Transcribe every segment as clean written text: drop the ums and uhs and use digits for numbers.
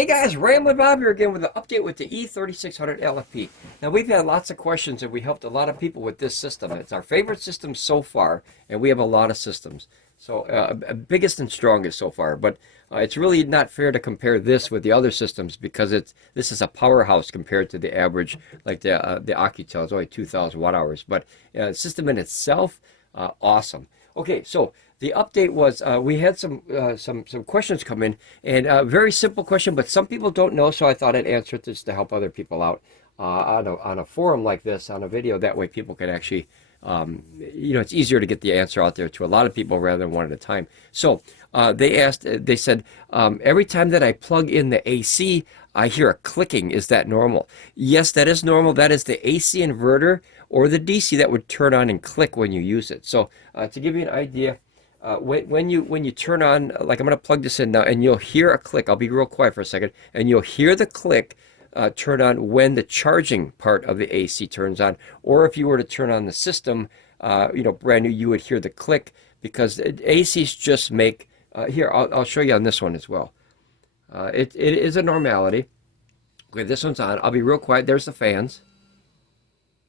Hey guys, Ramblin Bob here again with an update with the E3600LFP. Now we've had lots of questions and we helped a lot of people with this system. It's our favorite system so far, and we have a lot of systems. So biggest and strongest so far, but it's really not fair to compare this with the other systems because this is a powerhouse compared to the average, like the Oukitel is only 2,000 watt hours. But the system in itself, awesome. Okay, so the update was we had some questions come in, and a very simple question, but some people don't know, so I thought I'd answer it just to help other people out on a forum like this, on a video. That way people can actually, it's easier to get the answer out there to a lot of people rather than one at a time. So they said, every time that I plug in the AC, I hear a clicking. Is that normal? Yes, that is normal. That is the AC inverter or the DC that would turn on and click when you use it. So to give you an idea, when you turn on, like I'm going to plug this in now, and you'll hear a click. I'll be real quiet for a second, and you'll hear the click turn on when the charging part of the AC turns on. Or if you were to turn on the system, brand new, you would hear the click because ACs just make. Here, I'll show you on this one as well. It is a normality. Okay, this one's on. I'll be real quiet. There's the fans.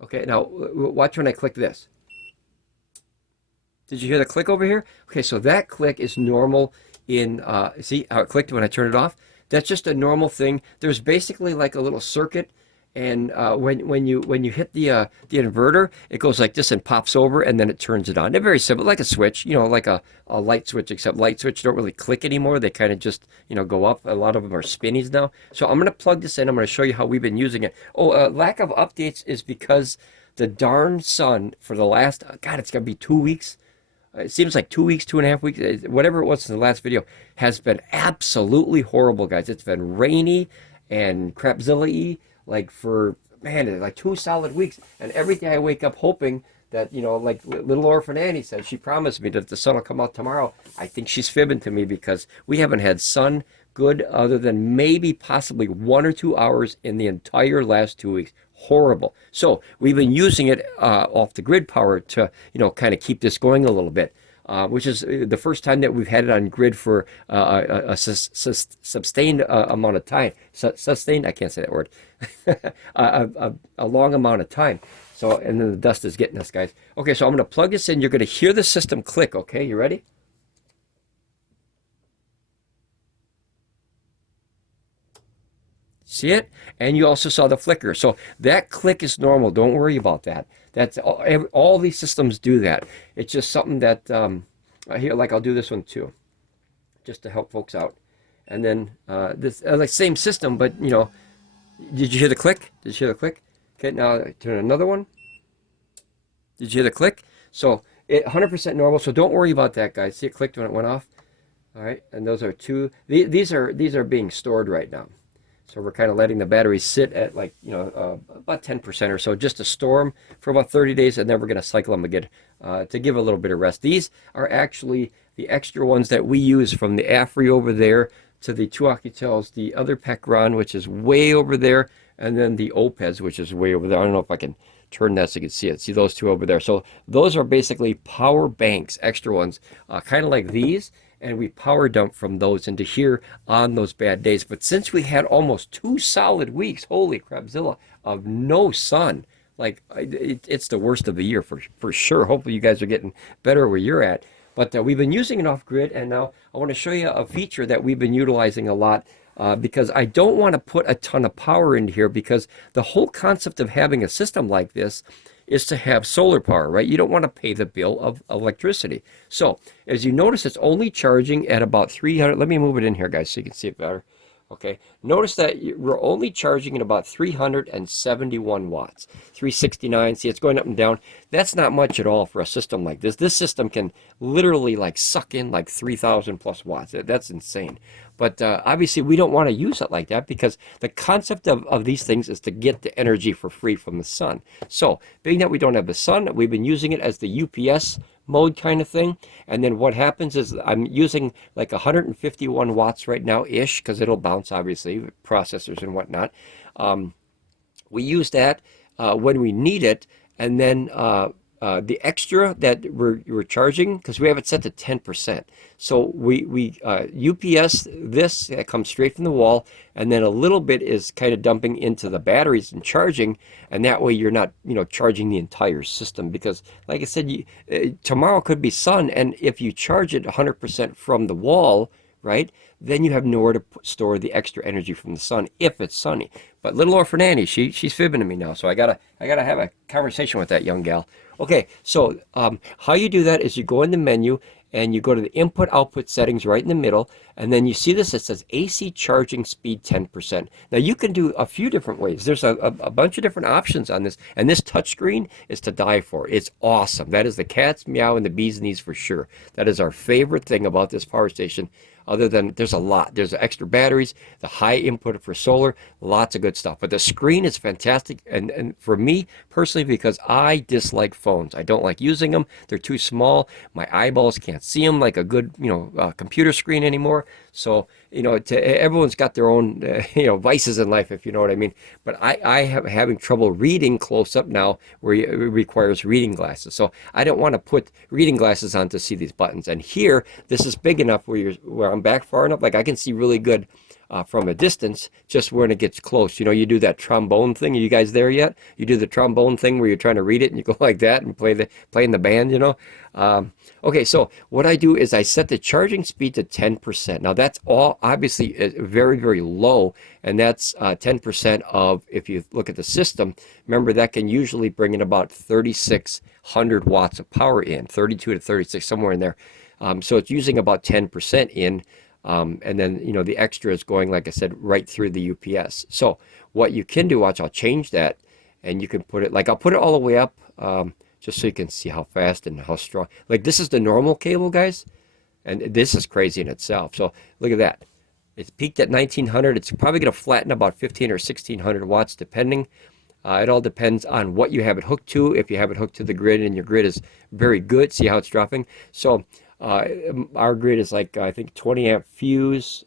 Okay, now watch when I click this. Did you hear the click over here? Okay, so that click is normal in, see how it clicked when I turned it off? That's just a normal thing. There's basically like a little circuit, and when you hit the inverter, it goes like this and pops over, and then it turns it on. They're very simple, like a switch, like a light switch, except light switch don't really click anymore. They kind of just, go up. A lot of them are spinnies now. So I'm going to plug this in. I'm going to show you how we've been using it. Oh, lack of updates is because the darn sun for the last, God, it's going to be 2 weeks. It seems like 2 weeks, 2.5 weeks, whatever it was in the last video, has been absolutely horrible, guys. It's been rainy and crapzilla-y, like for, man, like 2 solid weeks. And every day I wake up hoping that, like little orphan Annie said, she promised me that the sun will come out tomorrow. I think she's fibbing to me because we haven't had sun good other than maybe possibly 1 or 2 hours in the entire last 2 weeks. Horrible. So we've been using it off the grid power to, kind of keep this going a little bit, which is the first time that we've had it on grid for a sustained amount of time. Sustained, I can't say that word. a long amount of time. So, and then the dust is getting us, guys. Okay, so I'm going to plug this in. You're going to hear the system click. Okay, you ready? See it? And you also saw the flicker. So that click is normal. Don't worry about that. That's all these systems do that. It's just something that here, like I'll do this one too, just to help folks out. And then this like same system, but did you hear the click? Did you hear the click? Okay, now turn another one. Did you hear the click? So it 100% normal. So don't worry about that, guys. See, it clicked when it went off. All right, and those are two. These are being stored right now. So we're kind of letting the batteries sit at like, about 10% or so, just to store them for about 30 days, and then we're going to cycle them again to give a little bit of rest. These are actually the extra ones that we use from the AFERY over there to the 2 Oukitels, the other Pecron, which is way over there, and then the Oupes, which is way over there. I don't know if I can turn that so you can see it. See those two over there. So those are basically power banks, extra ones, kind of like these. And we power dump from those into here on those bad days. But since we had almost 2 solid weeks, holy crapzilla, of no sun, like it's the worst of the year for sure. Hopefully you guys are getting better where you're at. But we've been using it off grid, and now I want to show you a feature that we've been utilizing a lot because I don't want to put a ton of power into here, because the whole concept of having a system like this is to have solar power, right? You don't want to pay the bill of electricity. So as you notice, it's only charging at about 300. Let me move it in here, guys, so you can see it better. Okay, notice that we're only charging at about 371 watts, 369. See, it's going up and down. That's not much at all for a system like this. This system can literally like suck in like 3,000 plus watts. That's insane. But obviously we don't want to use it like that, because the concept of these things is to get the energy for free from the sun. So being that we don't have the sun, we've been using it as the UPS mode kind of thing. And then what happens is I'm using like 151 watts right now ish, because it'll bounce obviously with processors and whatnot. We use that when we need it, and then the extra that we're charging, because we have it set to 10%. So we UPS this, that comes straight from the wall, and then a little bit is kind of dumping into the batteries and charging, and that way you're not, you know, charging the entire system, because like I said, tomorrow could be sun, and if you charge it 100% from the wall, right, then you have nowhere to store the extra energy from the sun if it's sunny. But little orphan Annie, she's fibbing to me now, so I gotta have a conversation with that young gal. Okay, so how you do that is you go in the menu and you go to the input output settings right in the middle, and then you see this, it says AC charging speed 10%. Now you can do a few different ways. There's a bunch of different options on this, and this touchscreen is to die for. It's awesome. That is the cat's meow and the bee's knees for sure. That is our favorite thing about this power station. Other than there's a lot, there's extra batteries, the high input for solar, lots of good stuff. But the screen is fantastic, and for me personally, because I dislike phones, I don't like using them. They're too small. My eyeballs can't see them like a good, you know, computer screen anymore. So, you know, everyone's got their own, you know, vices in life, if you know what I mean. But I have having trouble reading close up now, where it requires reading glasses. So I don't want to put reading glasses on to see these buttons. And here, this is big enough where I'm back far enough, like I can see really good from a distance, just when it gets close. You know, you do that trombone thing. Are you guys there yet? You do the trombone thing where you're trying to read it and you go like that and play in the band, you know? Okay, so what I do is I set the charging speed to 10%. Now that's all obviously very, very low, and that's 10% of, if you look at the system, remember that can usually bring in about 3,600 watts of power in, 32 to 36, somewhere in there. So it's using about 10% in, and then, you know, the extra is going, like I said, right through the UPS. So what you can do, watch, I'll change that, and you can put it, like I'll put it all the way up, just so you can see how fast and how strong. Like this is the normal cable, guys, and this is crazy in itself. So look at that. It's peaked at 1900. It's probably going to flatten about 15 or 1600 watts, depending. It all depends on what you have it hooked to. If you have it hooked to the grid and your grid is very good, see how it's dropping. So our grid is like, I think 20 amp fuse,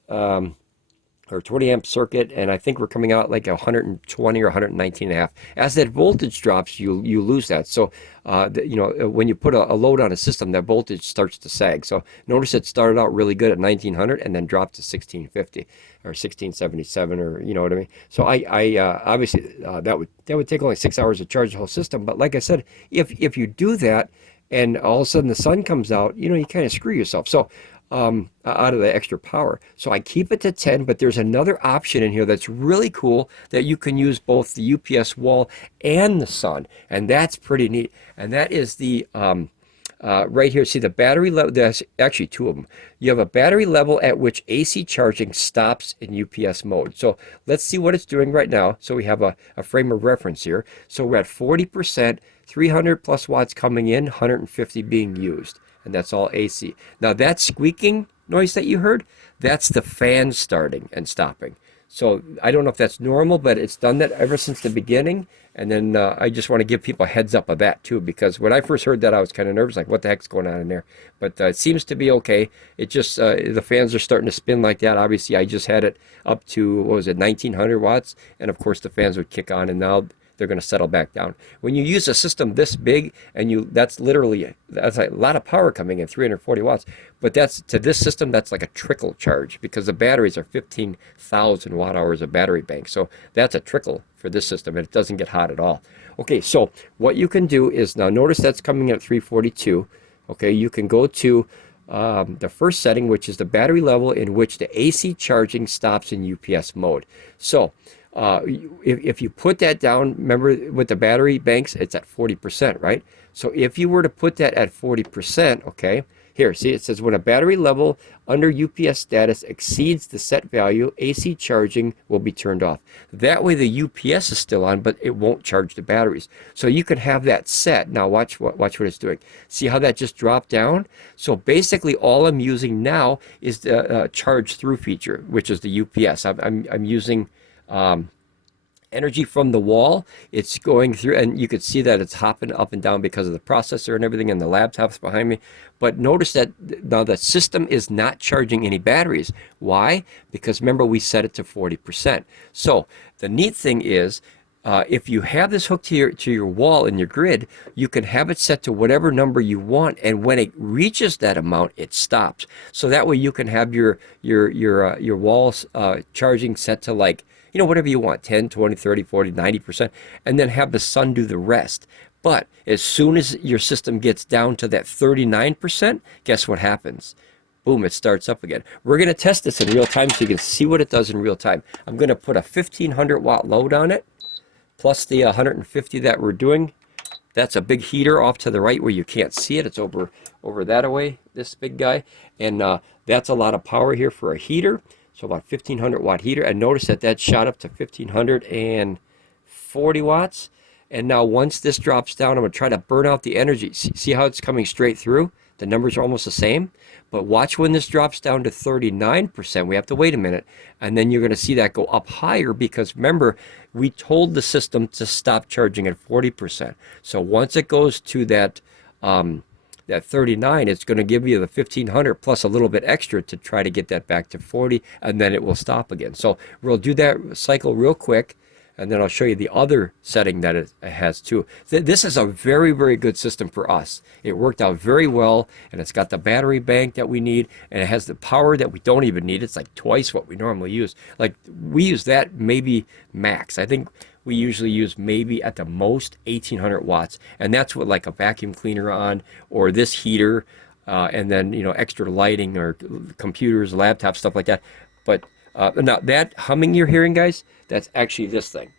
or 20 amp circuit, and I think we're coming out like 120 or 119 and a half. As that voltage drops, you lose that. So you know, when you put a load on a system, that voltage starts to sag. So notice it started out really good at 1900 and then dropped to 1650 or 1677, or you know what I mean. So I obviously that would take only 6 hours to charge the whole system. But like I said, if you do that and all of a sudden the sun comes out, you know, you kind of screw yourself. So out of the extra power. So I keep it to 10, but there's another option in here that's really cool, that you can use both the UPS wall and the sun, and that's pretty neat. And that is the right here. See the battery level. There's actually two of them. You have a battery level at which AC charging stops in UPS mode. So let's see what it's doing right now. So we have a frame of reference here. So we're at 40%, 300 plus watts coming in, 150 being used. And that's all AC. Now that squeaking noise that you heard, that's the fan starting and stopping. So I don't know if that's normal, but it's done that ever since the beginning. And then I just want to give people a heads up of that too, because when I first heard that, I was kind of nervous, like what the heck's going on in there? But it seems to be okay. It just, the fans are starting to spin like that. Obviously, I just had it up to, what was it, 1900 watts. And of course the fans would kick on, and now they're going to settle back down. When you use a system this big, and that's a lot of power coming in, 340 watts. But that's, to this system, that's like a trickle charge, because the batteries are 15,000 watt hours of battery bank. So that's a trickle for this system, and it doesn't get hot at all. Okay, so what you can do is, now notice that's coming in at 342. Okay, you can go to the first setting, which is the battery level in which the AC charging stops in UPS mode. So if you put that down, remember with the battery banks, it's at 40%, right? So if you were to put that at 40%, okay, here, see, it says when a battery level under UPS status exceeds the set value, AC charging will be turned off. That way the UPS is still on, but it won't charge the batteries. So you can have that set. Now watch what it's doing. See how that just dropped down? So basically all I'm using now is the charge through feature, which is the UPS. I'm using energy from the wall. It's going through, and you could see that it's hopping up and down because of the processor and everything, and the laptops behind me. But notice that now the system is not charging any batteries. Why? Because remember, we set it to 40%. So the neat thing is, if you have this hooked to your wall in your grid, you can have it set to whatever number you want, and when it reaches that amount, it stops. So that way you can have your walls charging set to, like, you know, whatever you want, 10, 20, 30, 40, 90%, and then have the sun do the rest. But as soon as your system gets down to that 39%, guess what happens? Boom, it starts up again. We're going to test this in real time so you can see what it does in real time. I'm going to put a 1500 watt load on it, plus the 150 that we're doing. That's a big heater off to the right where you can't see it. It's over that away, this big guy. And that's a lot of power here for a heater. So about 1500 watt heater. And notice that shot up to 1540 watts. And now once this drops down, I'm going to try to burn out the energy. See how it's coming straight through? The numbers are almost the same. But watch when this drops down to 39%. We have to wait a minute. And then you're going to see that go up higher because, remember, we told the system to stop charging at 40%. So once it goes to that 39, it's going to give you the 1500 plus a little bit extra to try to get that back to 40, and then it will stop again. So we'll do that cycle real quick, and then I'll show you the other setting that it has too. This is a very, very good system for us. It worked out very well, and it's got the battery bank that we need, and it has the power that we don't even need. It's like twice what we normally use. Like, we use that maybe max. I think we usually use maybe at the most 1800 watts, and that's with like a vacuum cleaner on, or this heater, and then, you know, extra lighting or computers, laptops, stuff like that. But now that humming you're hearing, guys, that's actually this thing.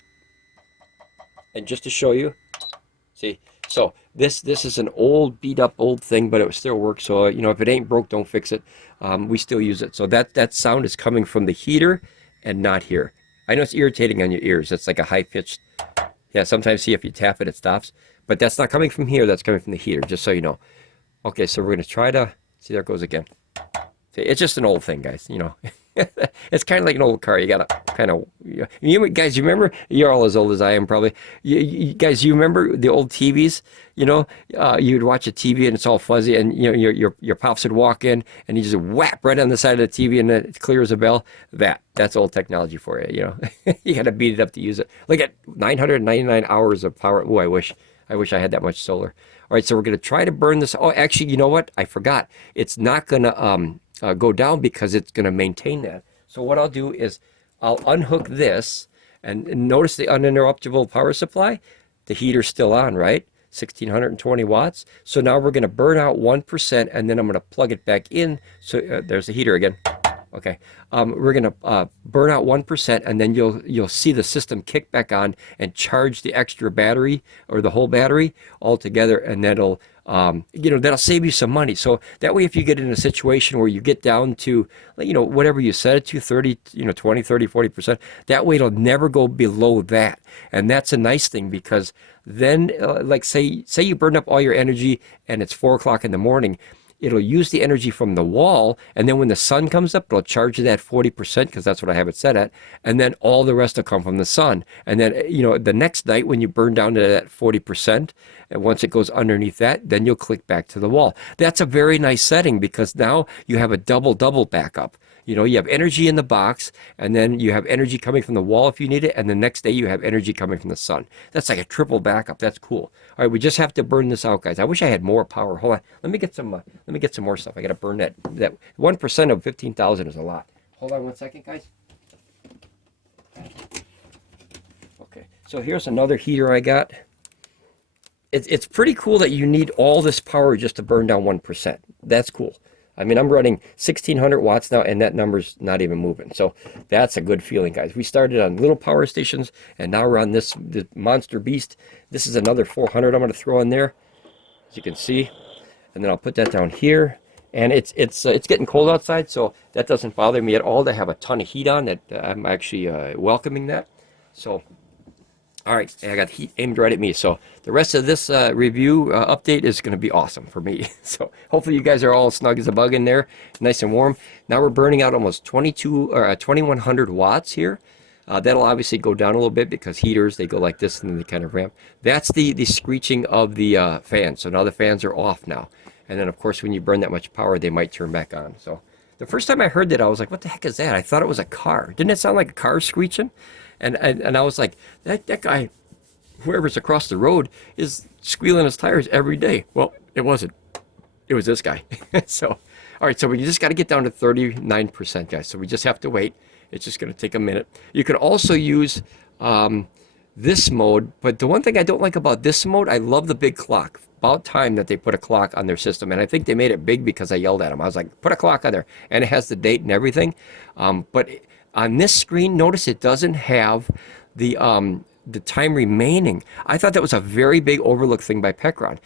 And just to show you, see, so this is an old, beat up old thing, but it still works. So, you know, if it ain't broke, don't fix it. We still use it. So that sound is coming from the heater and not here. I know it's irritating on your ears. It's like a high pitched, yeah, sometimes see if you tap it, it stops. But that's not coming from here, that's coming from the heater, just so you know. Okay, so we're gonna try to, see, there it goes again. See, it's just an old thing, guys, you know. It's kind of like an old car. You gotta kind of, you guys, you remember, you're all as old as I am probably. You guys, you remember the old TVs? You know, you'd watch a TV and it's all fuzzy, and you know your pops would walk in and you just whap right on the side of the TV and it clears a bell. That's old technology for you. You know, you gotta beat it up to use it. Look at 999 hours of power. Oh, I wish I had that much solar. All right, so we're gonna try to burn this. Oh, actually, you know what? I forgot. It's not gonna go down because it's going to maintain that. So what I'll do is I'll unhook this, and notice the uninterruptible power supply. The heater's still on, right? 1620 watts. So now we're going to burn out 1%, and then I'm going to plug it back in. So there's the heater again. Okay, we're going to burn out 1%, and then you'll see the system kick back on and charge the extra battery or the whole battery all together, and that'll you know, that'll save you some money. So that way, if you get in a situation where you get down to, you know, whatever you set it to, 30, you know, 20, 30, 40%, that way it'll never go below that. And that's a nice thing, because then, like say you burn up all your energy and it's 4 o'clock in the morning, it'll use the energy from the wall, and then when the sun comes up, it'll charge you that 40%, because that's what I have it set at, and then all the rest will come from the sun. And then, you know, the next night when you burn down to that 40%, and once it goes underneath that, then you'll click back to the wall. That's a very nice setting, because now you have a double backup. You know, you have energy in the box, and then you have energy coming from the wall if you need it, and the next day you have energy coming from the sun. That's like a triple backup. That's cool. All right, we just have to burn this out, guys. I wish I had more power. Hold on. Let me get some more stuff. I got to burn that 1% of 15,000 is a lot. Hold on 1 second, guys. Okay, so here's another heater I got. It's pretty cool that you need all this power just to burn down 1%. That's cool. I mean, I'm running 1600 watts now, and that number's not even moving. So that's a good feeling, guys. We started on little power stations, and now we're on this monster beast. This is another 400 I'm going to throw in there, as you can see. And then I'll put that down here. And it's getting cold outside, so that doesn't bother me at all to have a ton of heat on. That I'm actually welcoming that. So, all right, I got heat aimed right at me. So the rest of this review update is going to be awesome for me. So hopefully you guys are all snug as a bug in there, nice and warm. Now we're burning out almost 2100 watts here. That'll obviously go down a little bit because heaters, they go like this and then they kind of ramp. That's the screeching of the fans. So now the fans are off now. And then of course when you burn that much power, they might turn back on. So the first time I heard that, I was like, what the heck is that? I thought it was a car. Didn't it sound like a car screeching? And I was like, that guy, whoever's across the road, is squealing his tires every day. Well, it wasn't. It was this guy. So, all right, so we just got to get down to 39%, guys. So we just have to wait. It's just going to take a minute. You can also use this mode, but the one thing I don't like about this mode, I love the big clock. About time that they put a clock on their system, and I think they made it big because I yelled at them. I was like, put a clock on there, and it has the date and everything. But on this screen, notice it doesn't have the time remaining. I thought that was a very big overlooked thing by Pecron.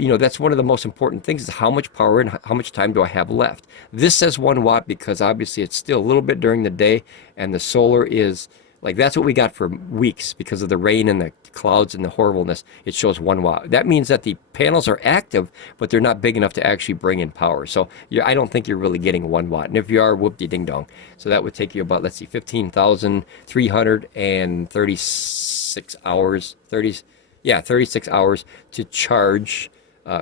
You know, that's one of the most important things, is how much power and how much time do I have left. This says 1 watt because obviously it's still a little bit during the day, and the solar is, like, that's what we got for weeks because of the rain and the clouds and the horribleness. It shows 1 watt. That means that the panels are active, but they're not big enough to actually bring in power. So I don't think you're really getting 1 watt. And if you are, whoop-de-ding-dong. So that would take you about, let's see, 15,336 hours, 36 hours to charge,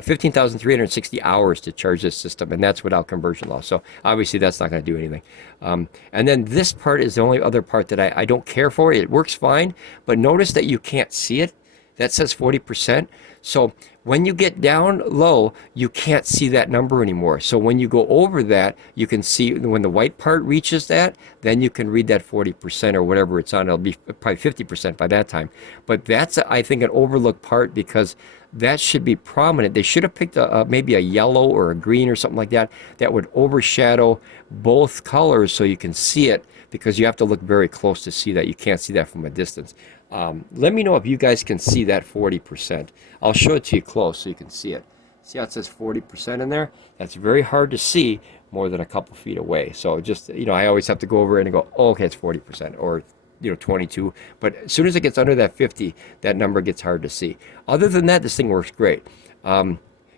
15,360 hours to charge this system, and that's without conversion loss. So obviously that's not going to do anything. And then this part is the only other part that I don't care for. It works fine, but notice that you can't see it. That says 40%. So when you get down low, you can't see that number anymore. So when you go over that, you can see when the white part reaches that, then you can read that 40% or whatever it's on. It'll be probably 50% by that time. But that's, I think, an overlooked part because that should be prominent. They should have picked maybe a yellow or a green or something like that that would overshadow both colors so you can see it, because you have to look very close to see that. You can't see that from a distance. Let me know if you guys can see that 40%. I'll show it to you close so you can see it. See how it says 40% in there? That's very hard to see more than a couple feet away. So just, you know, I always have to go over it and go, oh, okay, it's 40%, or, you know, 22. But as soon as it gets under that 50, that number gets hard to see. Other than that, this thing works great.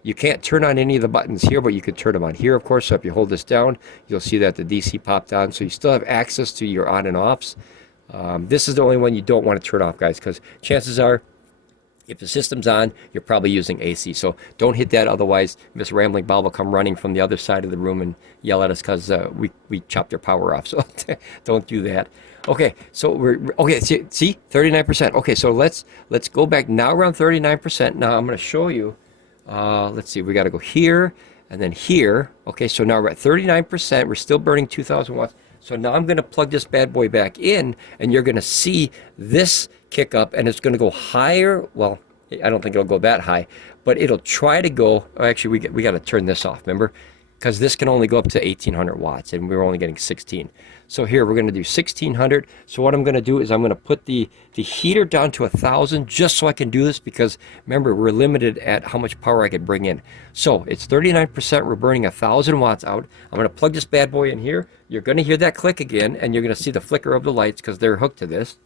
You can't turn on any of the buttons here, but you can turn them on here, of course. So if you hold this down, you'll see that the DC popped on. So you still have access to your on and offs. This is the only one you don't want to turn off, guys, because chances are, if the system's on, you're probably using AC. So don't hit that, otherwise Miss Ramblin Bob will come running from the other side of the room and yell at us because we chopped their power off. So don't do that. Okay, so okay. See, 39%. Okay, so let's go back now. Around 39%. Now I'm going to show you. Let's see. We got to go here and then here. Okay, so now we're at 39%. We're still burning 2,000 watts. So now I'm going to plug this bad boy back in, and you're going to see this kick up, and it's going to go higher. Well, I don't think it'll go that high, but it'll try to go. Actually, we got to turn this off, remember? Because this can only go up to 1,800 watts, and we're only getting 16. So here, we're going to do 1,600. So what I'm going to do is I'm going to put the heater down to 1,000 just so I can do this, because remember, we're limited at how much power I can bring in. So it's 39%. We're burning 1,000 watts out. I'm going to plug this bad boy in here. You're going to hear that click again, and you're going to see the flicker of the lights because they're hooked to this.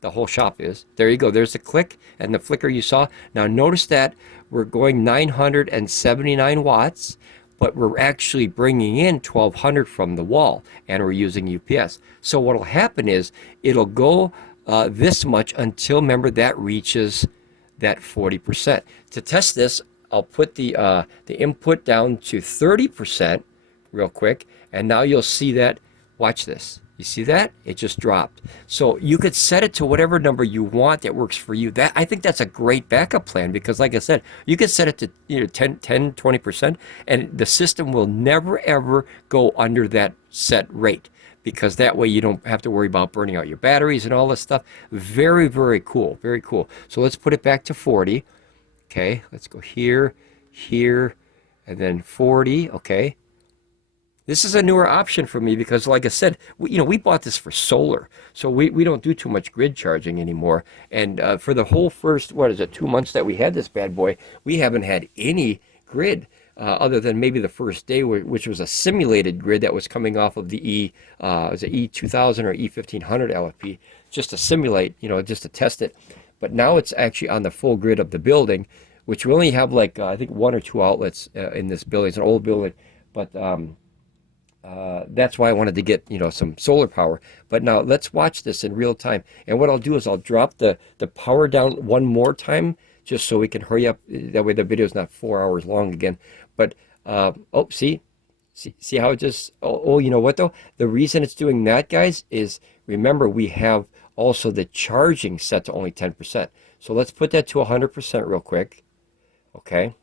The whole shop is. There you go. There's the click and the flicker you saw. Now notice that we're going 979 watts. But we're actually bringing in 1,200 from the wall, and we're using UPS. So what will happen is it'll go this much until, remember, that reaches that 40%. To test this, I'll put the input down to 30% real quick, and now you'll see that. Watch this. You see that? It just dropped. So you could set it to whatever number you want that works for you. I think that's a great backup plan, because like I said, you could set it to 10, 20%, and the system will never ever go under that set rate, because that way you don't have to worry about burning out your batteries and all this stuff. Very, very cool. Very cool. So let's put it back to 40. Okay, let's go here, here, and then 40. Okay. This is a newer option for me because, like I said, we bought this for solar. So we don't do too much grid charging anymore. And for the whole first, 2 months that we had this bad boy, we haven't had any grid other than maybe the first day, which was a simulated grid that was coming off of the E2000 or E1500 LFP, just to simulate, just to test it. But now it's actually on the full grid of the building, which we only have like, I think 1 or 2 outlets in this building. It's an old building, but that's why I wanted to get some solar power. But now let's watch this in real time. And what I'll do is I'll drop the power down one more time just so we can hurry up. That way the video is not 4 hours long again. But see how it just, you know what though? The reason it's doing that, guys, is remember we have also the charging set to only 10%. So let's put that to 100% real quick. Okay.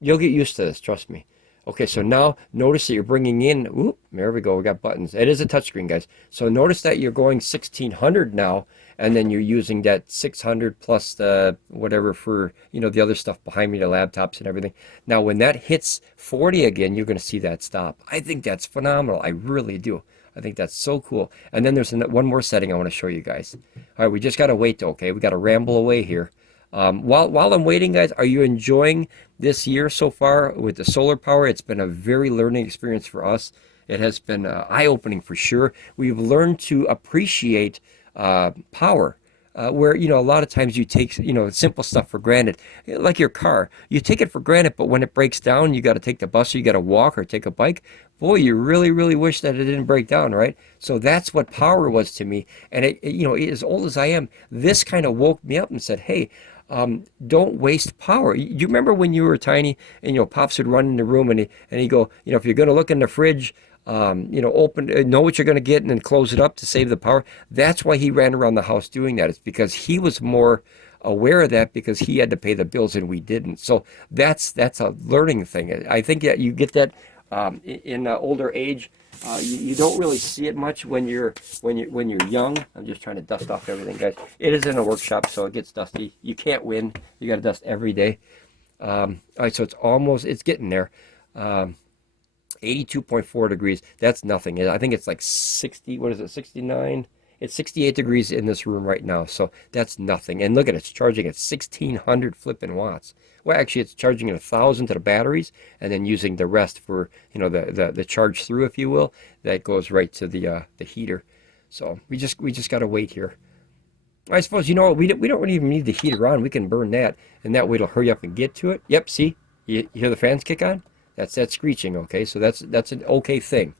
You'll get used to this, trust me. Okay, so now notice that you're bringing in, oop, there we go, we got buttons. It is a touchscreen, guys. So notice that you're going 1600 now, and then you're using that 600 plus the whatever for, you know, the other stuff behind me, the laptops and everything. Now, when that hits 40 again, you're going to see that stop. I think that's phenomenal. I really do. I think that's so cool. And then there's one more setting I want to show you guys. All right, we just got to wait, okay? We got to ramble away here. While I'm waiting, guys, are you enjoying this year so far with the solar power? It's been a very learning experience for us. It has been eye-opening for sure. We've learned to appreciate power, where, you know, a lot of times you take, you know, simple stuff for granted, like your car. You take it for granted, but when it breaks down, you got to take the bus or you got to walk or take a bike. Boy, you really, really wish that it didn't break down, right? So that's what power was to me. And you know, as old as I am, this kind of woke me up and said, hey, don't waste power. You remember when you were tiny and, you know, Pops would run in the room and he'd go, you know, if you're going to look in the fridge, you know, know what you're going to get and then close it up to save the power. That's why he ran around the house doing that. It's because he was more aware of that because he had to pay the bills and we didn't. So that's a learning thing. I think that you get that in older age. You don't really see it much when you're young. I'm just trying to dust off everything, guys. It is in a workshop, so it gets dusty. You can't win. You got to dust every day. All right, so it's getting there. 82.4 degrees. That's nothing. I think it's like 60. What is it? 69. It's 68 degrees in this room right now, so that's nothing. And look at it, it's charging at 1600 flipping watts. Well, actually, it's charging at 1,000 to the batteries, and then using the rest for, you know, the charge through, if you will. That goes right to the heater. So we just got to wait here. I suppose, you know what, we don't really even need the heater on. We can burn that, and that way it'll hurry up and get to it. Yep, see, you hear the fans kick on? That's that screeching. Okay, so that's an okay thing.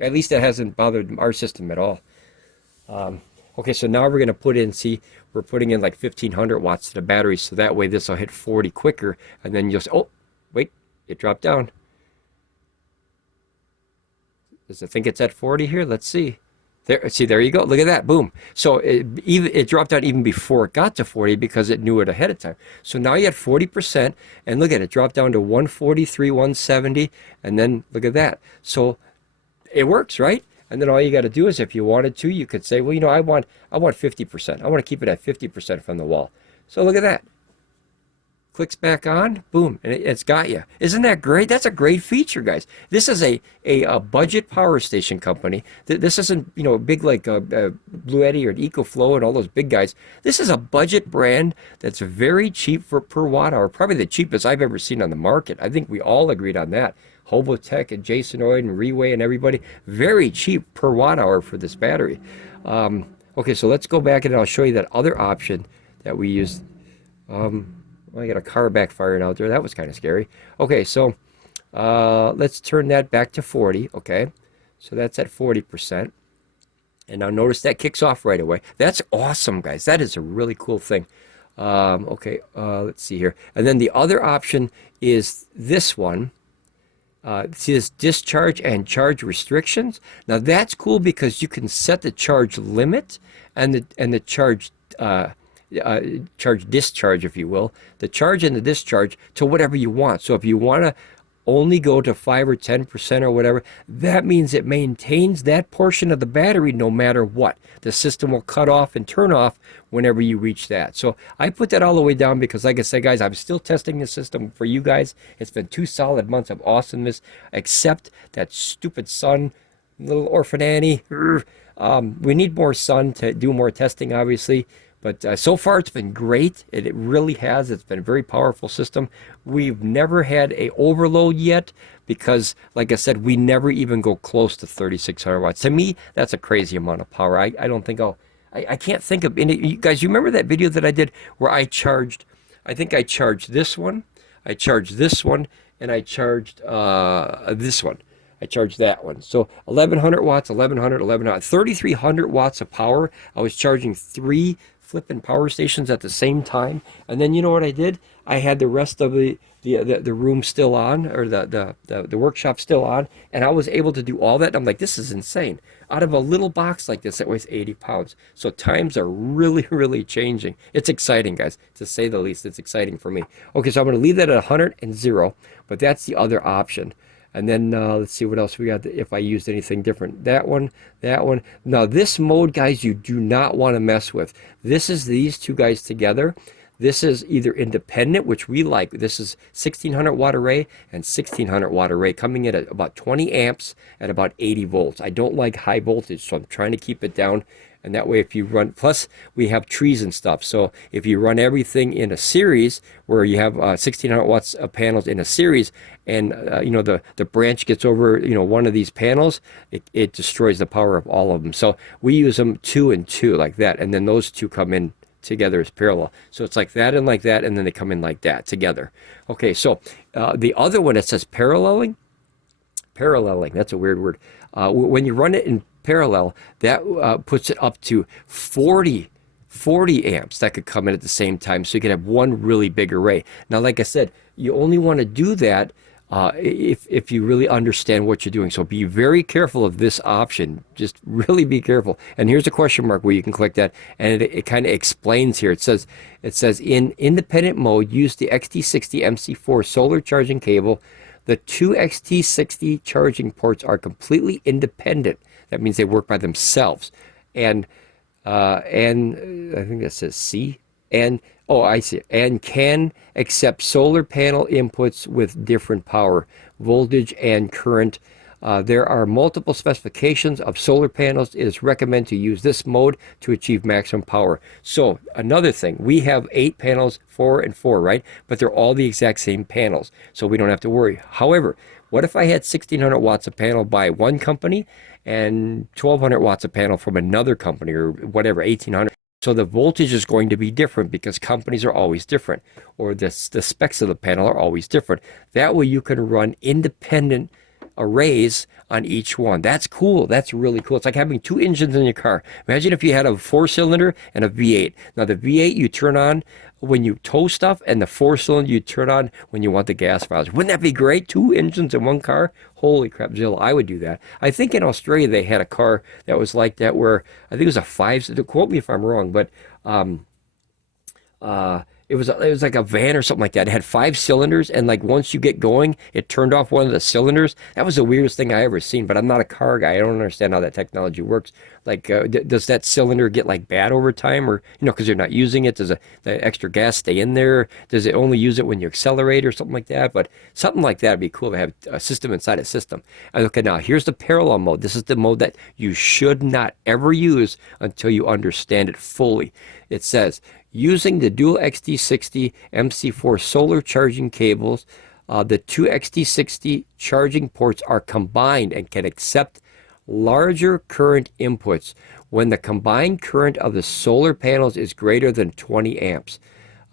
At least that hasn't bothered our system at all. Okay, so now we're going to put in, see, we're putting in like 1500 watts to the battery, so that way this will hit 40 quicker, and then you'll say, oh, wait, it dropped down. Does it think it's at 40 here? Let's see. There you go. Look at that. Boom. So it dropped down even before it got to 40 because it knew it ahead of time. So now you had 40%, and look at it, dropped down to 143, 170, and then look at that. So it works, right? And then all you got to do is, if you wanted to, you could say, well, you know, I want 50%. I want to keep it at 50% from the wall. So look at that. Clicks back on, boom, and it's got you. Isn't that great? That's a great feature, guys. This is a budget power station company. This isn't, you know, big like Bluetti or EcoFlow and all those big guys. This is a budget brand that's very cheap per watt hour. Probably the cheapest I've ever seen on the market. I think we all agreed on that. Hobotech and Jasenoid and Reway and everybody, very cheap per watt hour for this battery. Okay, so let's go back and I'll show you that other option that we used. Well, I got a car backfiring out there. That was kind of scary. Okay, so let's turn that back to 40. Okay, so that's at 40%. And now notice that kicks off right away. That's awesome, guys. That is a really cool thing. Okay, let's see here. And then the other option is this one. See this discharge and charge restrictions. Now that's cool because you can set the charge limit and the charge discharge, if you will, the charge and the discharge to whatever you want. So if you want to only go to 5 or 10% or whatever, that means it maintains that portion of the battery no matter what. The system will cut off and turn off whenever you reach that. So I put that all the way down because, like I said, guys, I'm still testing the system for you guys. It's been 2 solid months of awesomeness, except that stupid sun, little orphan Annie. We need more sun to do more testing, obviously. But so far, it's been great. It really has. It's been a very powerful system. We've never had a overload yet because, like I said, we never even go close to 3,600 watts. To me, that's a crazy amount of power. I don't think I can't think of any. You guys, you remember that video that I did where I think I charged this one, I charged this one, and I charged this one. I charged that one. So 1,100 watts, 1,100, 1,100, 3,300 watts of power. I was charging 3 flipping power stations at the same time. And then you know what I did? I had the rest of the room still on, or the workshop still on, and I was able to do all that. And I'm like, this is insane. Out of a little box like this that weighs 80 pounds. So times are really, really changing. It's exciting, guys, to say the least. It's exciting for me. Okay, so I'm going to leave that at 100 and 0, but that's the other option. And then let's see what else we got if I used anything different. That one, that one. Now this mode, guys, you do not want to mess with. This is these two guys together. This is either independent, which we like. This is 1600 watt array and 1600 watt array coming in at about 20 amps at about 80 volts. I don't like high voltage, so I'm trying to keep it down. And that way, if you run, plus we have trees and stuff. So if you run everything in a series where you have 1600 watts of panels in a series, and you know, the branch gets over, you know, one of these panels, it destroys the power of all of them. So we use them 2 and 2 like that, and then those two come in together as parallel. So it's like that, and then they come in like that together. Okay, so the other one that says paralleling, that's a weird word. When you run it in parallel, that puts it up to 40 amps that could come in at the same time, so you can have one really big array. Now, like I said, you only want to do that if you really understand what you're doing. So be very careful of this option. Just really be careful. And here's a question mark where you can click that, and it kind of explains here. It says in independent mode, use the XT60 MC4 solar charging cable. The two XT60 charging ports are completely independent. That means they work by themselves. And I think that says C. And oh, I see. And can accept solar panel inputs with different power, voltage, and current. There are multiple specifications of solar panels. It is recommended to use this mode to achieve maximum power. So another thing, we have 8 panels, 4 and 4, right? But they're all the exact same panels, so we don't have to worry. However, what if I had 1600 watts of panel by one company and 1200 watts of panel from another company, or whatever, 1800? So the voltage is going to be different because companies are always different, or the specs of the panel are always different. That way you can run independent arrays on each one. That's cool. That's really cool. It's like having 2 engines in your car. Imagine if you had a 4-cylinder and a V8. Now the V8 you turn on when you tow stuff, and the 4-cylinder you turn on when you want the gas mileage. Wouldn't that be great? 2 engines in one car? Holy crap, Jill, I would do that. I think in Australia they had a car that was like that, where I think it was a 5, quote me if I'm wrong, but it was like a van or something like that. It had 5 cylinders, and like once you get going, it turned off one of the cylinders. That was the weirdest thing I ever seen, but I'm not a car guy. I don't understand how that technology works. Like, does that cylinder get like bad over time, or, you know, because you're not using it? Does the extra gas stay in there? Does it only use it when you accelerate or something like that? But something like that would be cool to have a system inside a system. Okay, now here's the parallel mode. This is the mode that you should not ever use until you understand it fully. It says, using the dual XT60 MC4 solar charging cables, the 2 XT60 charging ports are combined and can accept larger current inputs when the combined current of the solar panels is greater than 20 amps.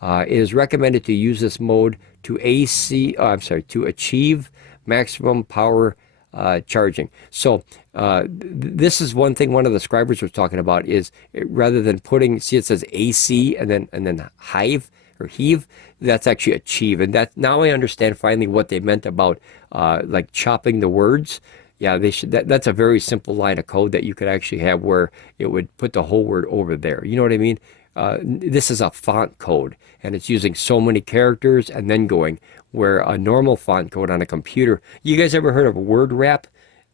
It is recommended to use this mode to to achieve maximum power charging. So this is one thing one of the scribers was talking about, is rather than putting, see it says AC and then hive or heave, that's actually achieve. And that, now I understand finally what they meant about like chopping the words. Yeah, they should. That's a very simple line of code that you could actually have where it would put the whole word over there. You know what I mean? This is a font code, and it's using so many characters and then going, where a normal font code on a computer. You guys ever heard of word wrap?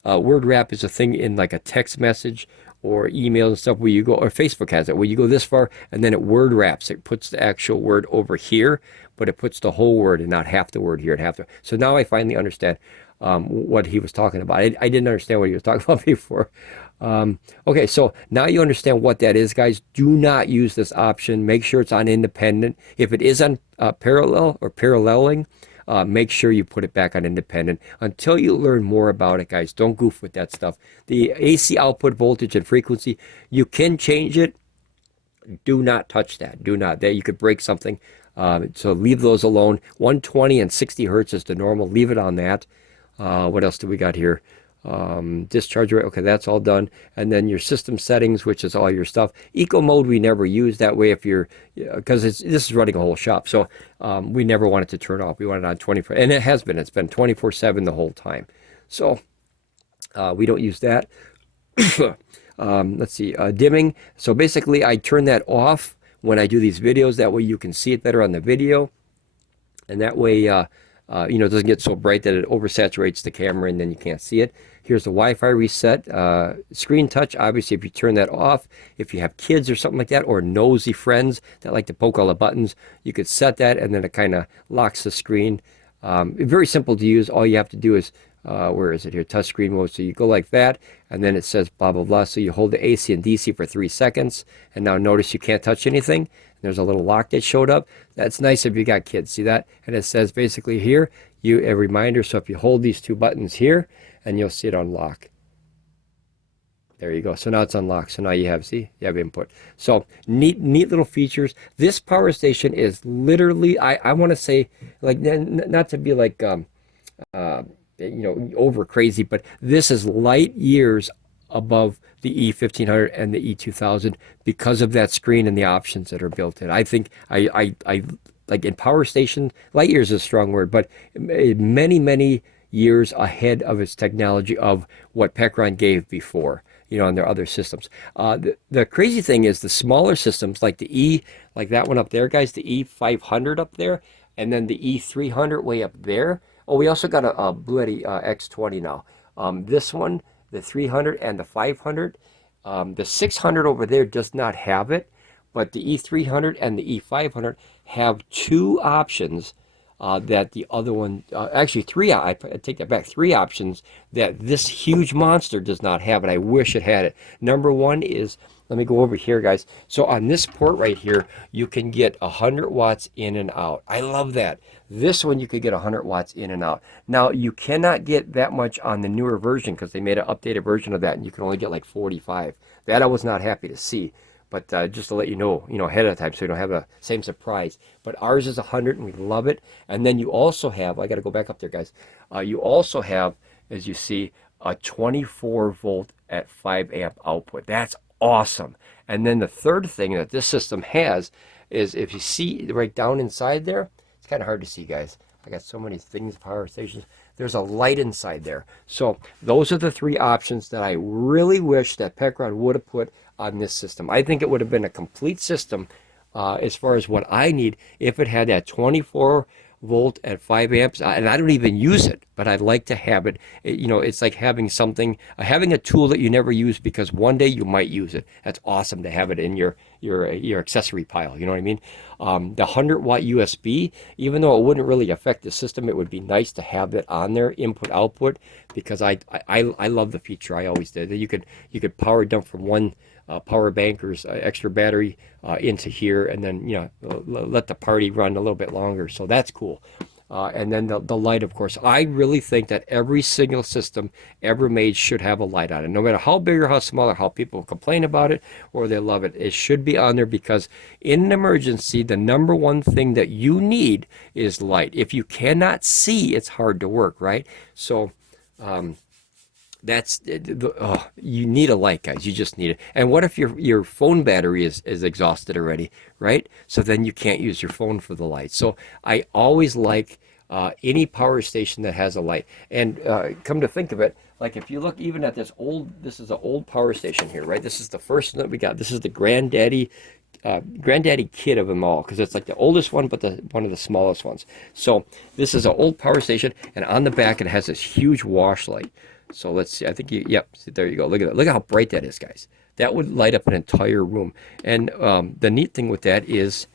Word wrap is a thing in like a text message or email and stuff where you go, or Facebook has it, where you go this far and then it word wraps. It puts the actual word over here, but it puts the whole word and not half the word here and half the. So now I finally understand what he was talking about. I didn't understand what he was talking about before. Okay, so now you understand what that is, guys. Do not use this option. Make sure it's on independent. If it is on parallel or paralleling, make sure you put it back on independent until you learn more about it, guys. Don't goof with that stuff. The AC output voltage and frequency, you can change it. Do not touch that. Do not. That you could break something. So leave those alone. 120 and 60 hertz is the normal. Leave it on that. What else do we got here? discharge rate. Okay, that's all done. And then your system settings, which is all your stuff. Eco mode we never use. That way, if you're, because this is running a whole shop, so we never want it to turn off. We want it on 24, and it has been. It's been 24/7 the whole time. So we don't use that. Let's see, dimming. So basically, I turn that off when I do these videos. That way, you can see it better on the video, and that way, you know, it doesn't get so bright that it oversaturates the camera and then you can't see it. Here's the Wi-Fi reset. Screen touch, obviously, if you turn that off, if you have kids or something like that, or nosy friends that like to poke all the buttons, you could set that, and then it kind of locks the screen. Very simple to use. All you have to do is, where is it here? Touch screen mode. So you go like that, and then it says blah, blah, blah. So you hold the AC and DC for 3 seconds, and now notice you can't touch anything. There's a little lock that showed up. That's nice if you got kids. See that? And it says basically here, a reminder. So if you hold these 2 buttons here, and you'll see it unlock. There you go. So now it's unlocked. So now you have, see, you have input. So neat little features. This power station is literally, I want to say, like, not to be like, you know, over crazy, but this is light years above the E1500 and the E2000 because of that screen and the options that are built in. I think I like in power station, light years is a strong word, but many years ahead of its technology of what Pecron gave before, you know, on their other systems. The crazy thing is the smaller systems like like that one up there, guys, the E500 up there, and then the E300 way up there. Oh, we also got a Bluetti X20 now. This one, the 300 and the 500. The 600 over there does not have it, but the E300 and the E500 have 2 options that the other one, actually 3, I take that back, 3 options that this huge monster does not have, and I wish it had it. Number 1 is, let me go over here, guys. So on this port right here, you can get 100 watts in and out. I love that. This one, you could get 100 watts in and out. Now, you cannot get that much on the newer version because they made an updated version of that, and you can only get like 45. That I was not happy to see. But just to let you know ahead of time, so you don't have the same surprise. But ours is 100, and we love it. And then you also have, I got to go back up there, guys. You also have, as you see, a 24 volt at 5 amp output. That's awesome. And then the third thing that this system has is, if you see right down inside there, it's kind of hard to see, guys. I got so many things, power stations. There's a light inside there. So those are the 3 options that I really wish that Pecron would have put on this system. I think it would have been a complete system as far as what I need if it had that 24 volt at 5 amps, and I don't even use it, but I'd like to have it. You know, it's like having something, having a tool that you never use because one day you might use it. That's awesome to have it in your accessory pile. You know what I mean? The 100 watt USB, even though it wouldn't really affect the system, it would be nice to have it on there, input output, because I love the feature. I always did. You could power dump from one power bank or extra battery into here, and then, you know, let the party run a little bit longer. So that's cool. And then the light, of course. I really think that every single system ever made should have a light on it. No matter how big or how small or how people complain about it or they love it, it should be on there, because in an emergency, the number one thing that you need is light. If you cannot see, it's hard to work, right? So that's you need a light, guys. You just need it. And what if your phone battery is exhausted already, right? So then you can't use your phone for the light. So I always like any power station that has a light. And come to think of it, like if you look even at this is an old power station here, right? This is the first one that we got. This is the granddaddy kid of them all, because it's like the oldest one, but one of the smallest ones. So this is an old power station, and on the back it has this huge wash light. So let's see, I think yep, there you go. Look at that. Look at how bright that is, guys. That would light up an entire room. And the neat thing with that is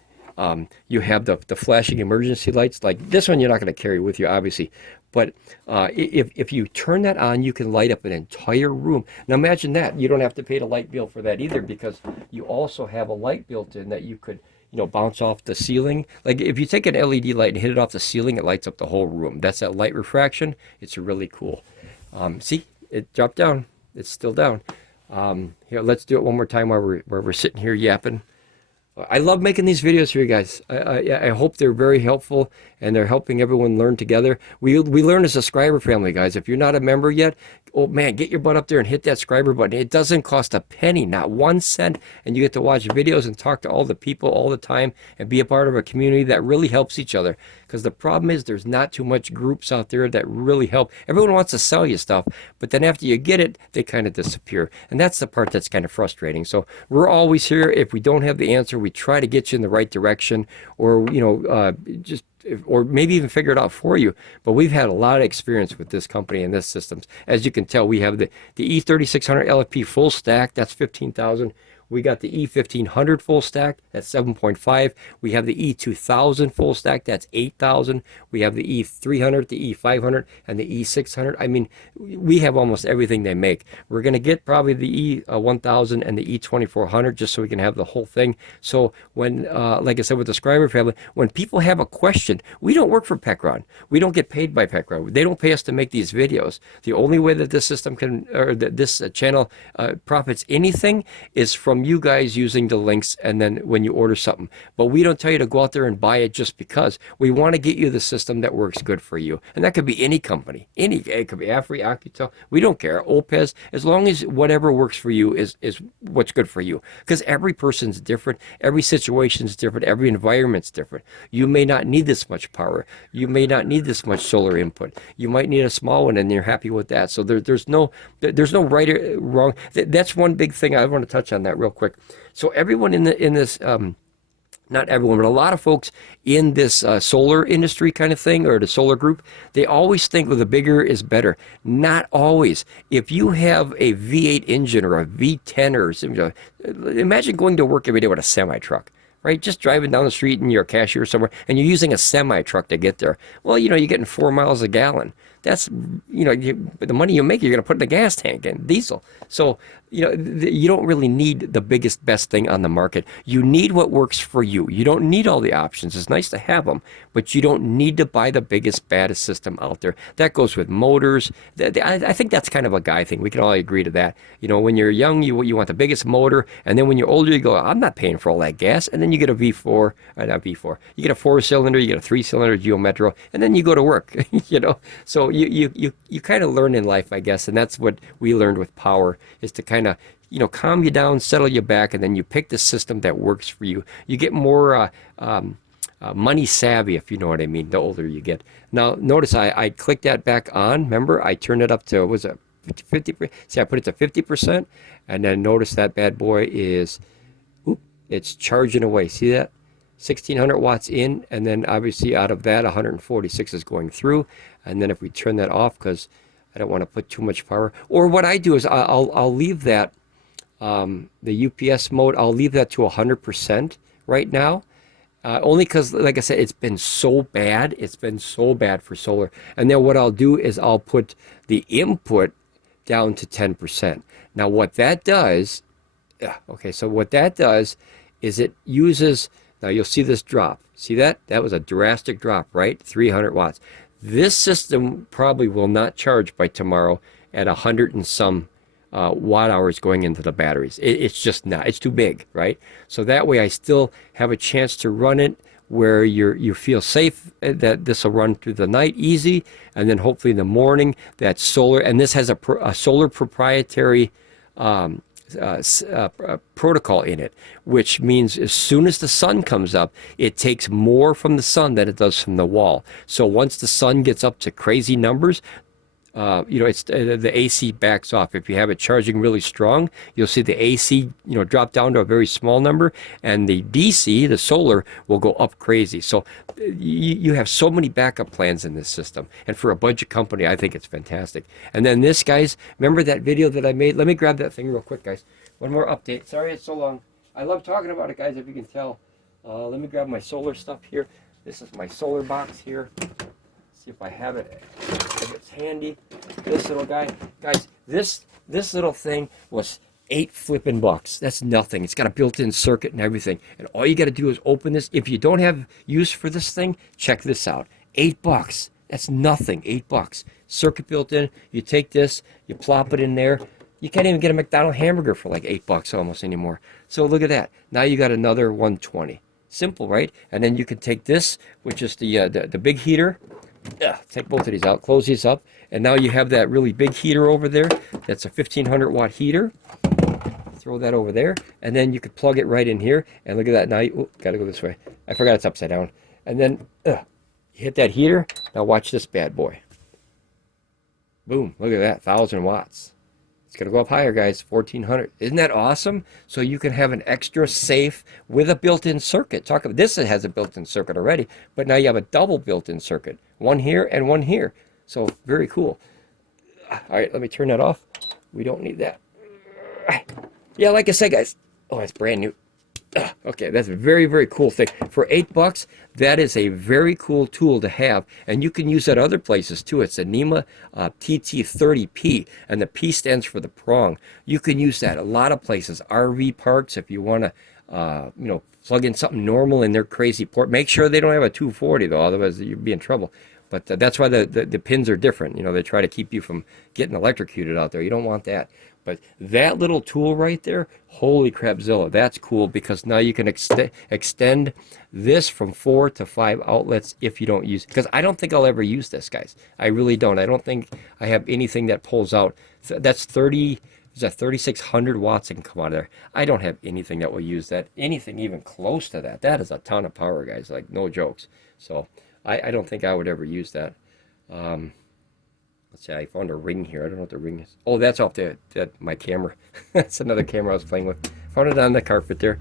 you have the flashing emergency lights. Like this one you're not going to carry with you, obviously. But if you turn that on, you can light up an entire room. Now imagine that. You don't have to pay the light bill for that either, because you also have a light built in that you could, you know, bounce off the ceiling. Like if you take an LED light and hit it off the ceiling, it lights up the whole room. That's that light refraction. It's really cool. See, it dropped down. It's still down. Here, let's do it one more time while we're sitting here yapping. I love making these videos for you guys. I hope they're very helpful and they're helping everyone learn together. We learn as a subscriber family, guys. If you're not a member yet, oh man, get your butt up there and hit that subscriber button. It doesn't cost a penny, not 1 cent, and you get to watch videos and talk to all the people all the time and be a part of a community that really helps each other. Because the problem is there's not too much groups out there that really help. Everyone wants to sell you stuff, but then after you get it, they kind of disappear. And that's the part that's kind of frustrating. So we're always here. If we don't have the answer, we try to get you in the right direction, or or maybe even figure it out for you. But we've had a lot of experience with this company and this systems. As you can tell, we have the E3600LFP full stack, that's 15,000. We got the E1500 full stack, that's 7.5. We have the E2000 full stack, that's 8,000. We have the E300, the E500, and the E600. I mean, we have almost everything they make. We're going to get probably the E1000 and the E2400 just so we can have the whole thing. So when, like I said, with the subscriber family, when people have a question, we don't work for Pecron. We don't get paid by Pecron. They don't pay us to make these videos. The only way that this system can, or that this channel profits anything is from you guys using the links and then when you order something. But we don't tell you to go out there and buy it just because. We want to get you the system that works good for you. And that could be any company. It could be AFERY, Oukitel. We don't care. Oupes. As long as whatever works for you is what's good for you. Because every person's different. Every situation's different. Every environment's different. You may not need this much power. You may not need this much solar input. You might need a small one and you're happy with that. So there's no right or wrong. That's one big thing. I want to touch on that real quick. So everyone in this not everyone, but a lot of folks in this solar industry kind of thing, or the solar group, they always think, well, the bigger is better. Not always. If you have a V8 engine or a V10 or something, imagine going to work every day with a semi-truck. Right? Just driving down the street and you're a cashier somewhere and you're using a semi-truck to get there. Well, you're getting 4 miles a gallon. That's, the money you make, you're going to put in the gas tank and diesel. So, you don't really need the biggest, best thing on the market. You need what works for you. You don't need all the options. It's nice to have them, but you don't need to buy the biggest, baddest system out there. That goes with motors. I think that's kind of a guy thing. We can all agree to that. When you're young, you want the biggest motor, and then when you're older, you go, I'm not paying for all that gas, and then you get a V4, not V4. You get a 4-cylinder, you get a 3-cylinder Geo Metro, and then you go to work. So you kind of learn in life, I guess, and that's what we learned with power, is to kind of calm you down, settle you back, and then you pick the system that works for you. You get more money savvy, if you know what I mean, the older you get. Now notice I clicked that back on. Remember, I turned it up to, was it 50%? See, I put it to 50%, and then notice that bad boy is, it's charging away. See that? 1600 watts in, and then obviously out of that 146 is going through. And then if we turn that off, because I don't want to put too much power, or what I do is I'll leave that the UPS mode, I'll leave that to 100% right now, only because, like I said, it's been so bad for solar. And then what I'll do is I'll put the input down to 10%. Now what that does, so what that does is it uses, now you'll see this drop. See that? That was a drastic drop, right? 300 watts. This system probably will not charge by tomorrow at 100 and some watt hours going into the batteries. It's just not. It's too big, right? So that way I still have a chance to run it where you feel safe that this will run through the night easy, and then hopefully in the morning that solar, and this has a solar proprietary protocol in it, which means as soon as the sun comes up, it takes more from the sun than it does from the wall. So once the sun gets up to crazy numbers, it's the AC backs off. If you have it charging really strong, you'll see the AC drop down to a very small number, and the DC, the solar, will go up crazy. So you have so many backup plans in this system, and for a budget company, I think it's fantastic. And then this, guys, remember that video that I made? Let me grab that thing real quick, guys. One more update. Sorry it's so long. I love talking about it, guys, if you can tell. Let me grab my solar stuff here. This is my solar box here. See if I have it, if it's handy. This little guy, guys, this little thing was $8 That's nothing. It's got a built-in circuit and everything. And all you got to do is open this. If you don't have use for this thing, check this out. $8. That's nothing. $8. Circuit built in. You take this, you plop it in there. You can't even get a McDonald's hamburger for like $8 almost anymore. So look at that. Now you got another 120. Simple, right? And then you can take this, which is the big heater. Take both of these out, close these up, and now you have that really big heater over there. That's a 1500 watt heater. Throw that over there, and then you could plug it right in here. And look at that. Now you gotta go this way. I forgot it's upside down. And then you hit that heater. Now watch this bad boy. Boom! Look at that, 1000 watts. It's going to go up higher, guys, 1400. Isn't that awesome? So you can have an extra safe with a built-in circuit. Talk about this, it has a built-in circuit already, but now you have a double built-in circuit. One here and one here. So very cool. All right, let me turn that off. We don't need that. Yeah, like I said, guys. Oh, it's brand new. Okay, that's a very, very cool thing. For $8, that is a very cool tool to have, and you can use that other places too. It's a NEMA TT30P, and the P stands for the prong. You can use that a lot of places. RV parks, if you want to, plug in something normal in their crazy port. Make sure they don't have a 240 though, otherwise you'd be in trouble. But that's why the pins are different. You know, they try to keep you from getting electrocuted out there. You don't want that. But that little tool right there, holy crapzilla, that's cool, because now you can extend this from 4 to 5 outlets if you don't use, because I don't think I'll ever use this, guys. I really don't. I don't think I have anything that pulls out. That's 3600 watts that can come out of there. I don't have anything that will use that, anything even close to that. That is a ton of power, guys, like no jokes. So I don't think I would ever use that. Let's see, I found a ring here. I don't know what the ring is. Oh, that's off my camera. That's another camera I was playing with. Found it on the carpet there.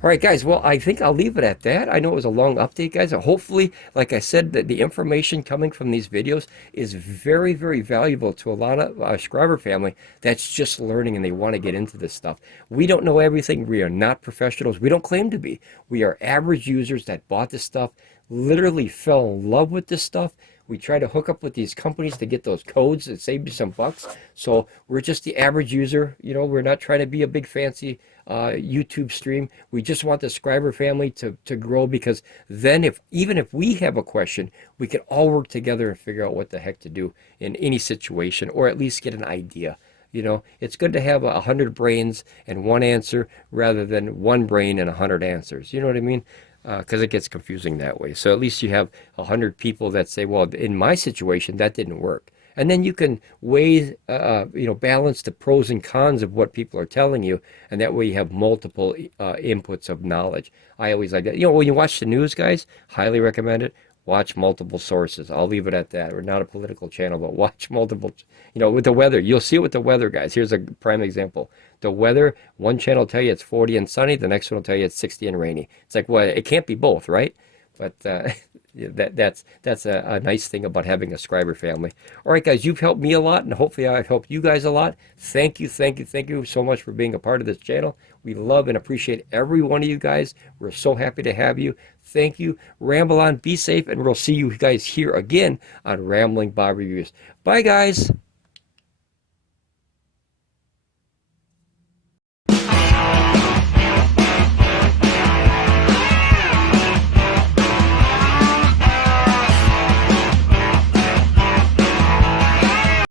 All right, guys. Well, I think I'll leave it at that. I know it was a long update, guys. Hopefully, like I said, the information coming from these videos is very, very valuable to a lot of subscriber family that's just learning and they want to get into this stuff. We don't know everything. We are not professionals. We don't claim to be. We are average users that bought this stuff, literally fell in love with this stuff. We try to hook up with these companies to get those codes that save you some bucks. So we're just the average user. You know, we're not trying to be a big fancy YouTube stream. We just want the subscriber family to grow, because then even if we have a question, we can all work together and figure out what the heck to do in any situation, or at least get an idea. You know, it's good to have 100 brains and one answer rather than one brain and 100 answers. You know what I mean? Because it gets confusing that way. So at least you have 100 people that say, well, in my situation, that didn't work. And then you can weigh, balance the pros and cons of what people are telling you. And that way you have multiple inputs of knowledge. I always like that. You know, when you watch the news, guys, highly recommend it. Watch multiple sources. I'll leave it at that. We're not a political channel, but watch multiple, with the weather. You'll see it with the weather, guys. Here's a prime example. The weather, one channel will tell you it's 40 and sunny. The next one will tell you it's 60 and rainy. It's like, well, it can't be both, right? But that's a nice thing about having a subscriber family. All right, guys, you've helped me a lot, and hopefully I've helped you guys a lot. Thank you so much for being a part of this channel. We love and appreciate every one of you guys. We're so happy to have you. Thank you. Ramble on, be safe, and we'll see you guys here again on Ramblin Bob Reviews. Bye, guys.